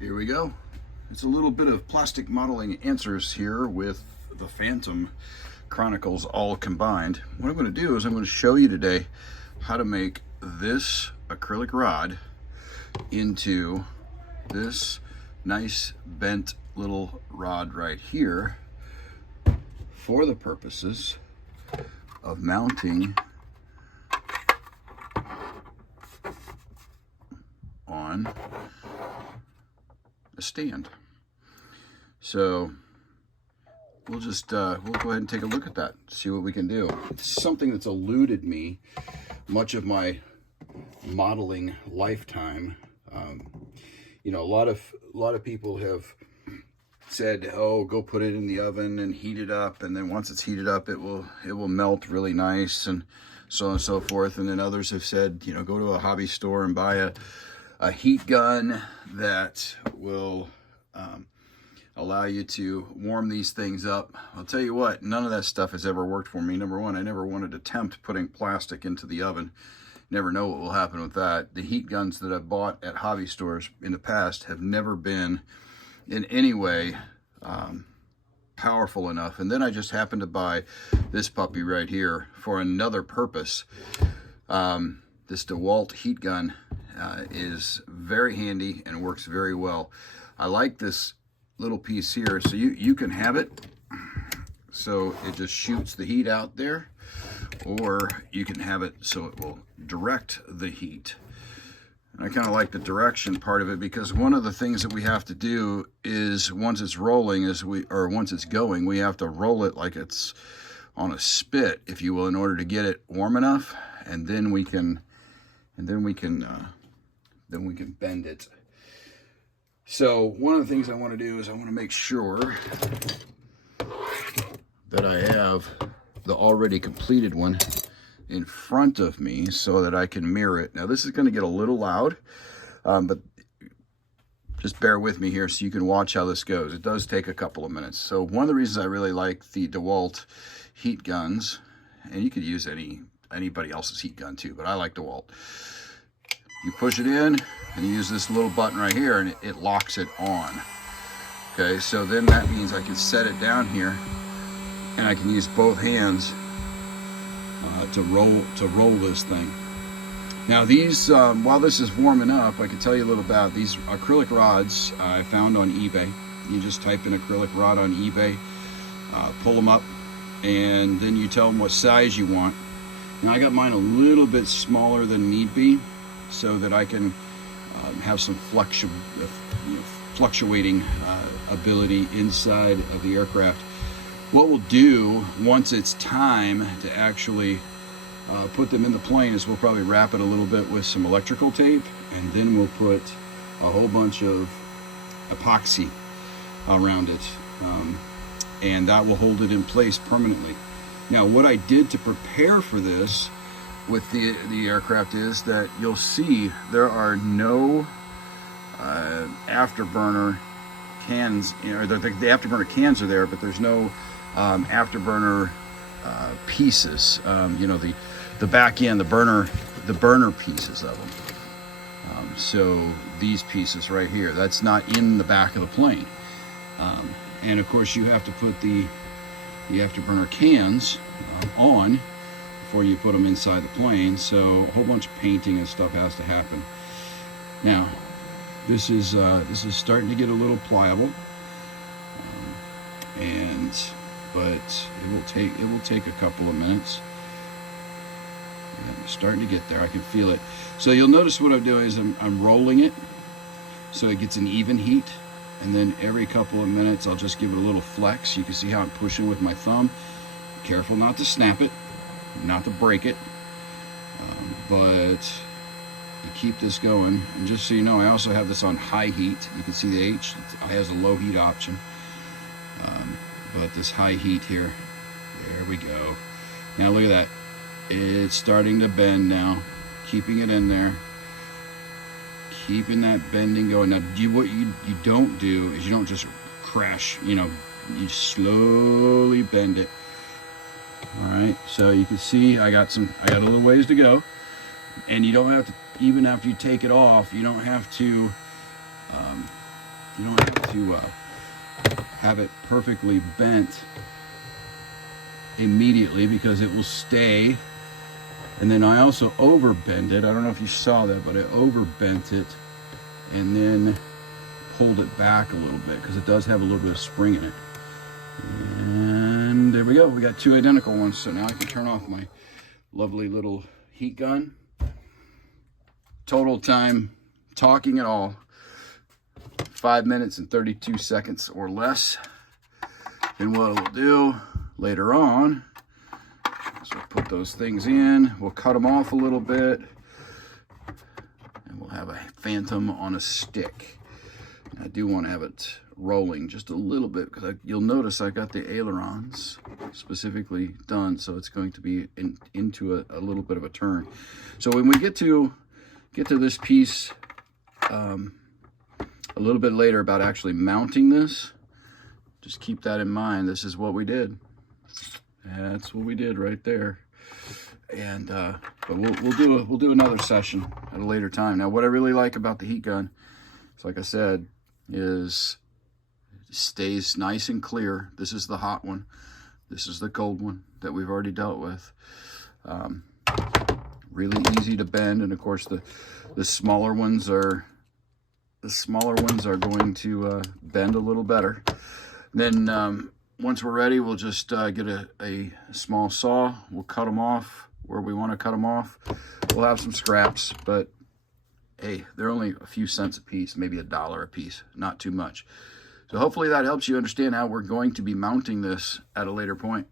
Here we go. It's a little bit of plastic modeling answers here with the Phantom Chronicles all combined. What I'm going to do is I'm going to show you today how to make this acrylic rod into this nice bent little rod right here for the purposes of mounting on a stand. So we'll just we'll go ahead and take a look at that, see what we can do. It's something that's eluded me much of my modeling lifetime. You know, a lot of people have said, oh, go put it in the oven and heat it up, and then once it's heated up, it will melt really nice, and so on and so forth. And then others have said, you know, go to a hobby store and buy a heat gun that will allow you to warm these things up. I'll tell you what, none of that stuff has ever worked for me. Number one, I never wanted to attempt putting plastic into the oven. Never know what will happen with that. The heat guns that I've bought at hobby stores in the past have never been in any way powerful enough. And then I just happened to buy this puppy right here for another purpose. This DeWalt heat gun is very handy and works very well. I like this little piece here, so you can have it so it just shoots the heat out there, or you can have it so it will direct the heat. And I kind of like the direction part of it, because one of the things that we have to do is once it's rolling, once it's going, we have to roll it like it's on a spit, if you will, in order to get it warm enough, and then we can bend it. So one of the things I want to do is I want to make sure that I have the already completed one in front of me so that I can mirror it. Now this is going to get a little loud, but just bear with me here so you can watch how this goes. It does take a couple of minutes. So one of the reasons I really like the DeWalt heat guns, and you could use anybody else's heat gun too, but I like DeWalt. You push it in and you use this little button right here, and it locks it on. Okay, so then that means I can set it down here and I can use both hands to roll this thing. Now these, while this is warming up, I can tell you a little about these acrylic rods I found on eBay. You just type in acrylic rod on eBay, pull them up, and then you tell them what size you want. Now I got mine a little bit smaller than need be, so that I can have some fluctuating ability inside of the aircraft. What we'll do once it's time to actually put them in the plane is we'll probably wrap it a little bit with some electrical tape, and then we'll put a whole bunch of epoxy around it, and that will hold it in place permanently. Now what I did to prepare for this with the aircraft is that you'll see there are no afterburner cans, or the afterburner cans are there, but there's no afterburner pieces. You know, the back end, the burner pieces of them. So these pieces right here, that's not in the back of the plane. And of course you have to put the afterburner cans on before you put them inside the plane, so a whole bunch of painting and stuff has to happen. Now this is starting to get a little pliable, but it will take a couple of minutes. And I'm starting to get there. I can feel it. So you'll notice what I'm doing is I'm rolling it so it gets an even heat, and then every couple of minutes I'll just give it a little flex. You can see how I'm pushing with my thumb. Careful not to snap it, not to break it, but you keep this going. And just so you know, I also have this on high heat. You can see the H has a low heat option, but this high heat here, there we go. Now look at that, it's starting to bend now. Keeping it in there, keeping that bending going. Now what you don't do is you don't just crash, you know, you slowly bend it. All right, so you can see I got a little ways to go, and you don't have to, even after you take it off, you don't have to You don't have to have it perfectly bent immediately, because it will stay. And then I also overbend it. I don't know if you saw that, but I overbent it and then pulled it back a little bit, because it does have a little bit of spring in it. And there we go. We got two identical ones. So now I can turn off my lovely little heat gun. Total time talking at all, 5 minutes and 32 seconds or less. And what we'll do later on is we'll put those things in, we'll cut them off a little bit, and we'll have a phantom on a stick. I do want to have it rolling just a little bit, because you'll notice I got the ailerons specifically done, so it's going to be into a little bit of a turn. So when we get to this piece a little bit later about actually mounting this, just keep that in mind. This is what we did. That's what we did right there. And but we'll do another session at a later time. Now, what I really like about the heat gun is, like I said, is it stays nice and clear. This is the hot one. This is the cold one that we've already dealt with. Really easy to bend, and of course the smaller ones are going to bend a little better. Then once we're ready, we'll just get a small saw. We'll cut them off where we want to cut them off. We'll have some scraps, but hey, they're only a few cents a piece, maybe $1 a piece, not too much. So hopefully that helps you understand how we're going to be mounting this at a later point.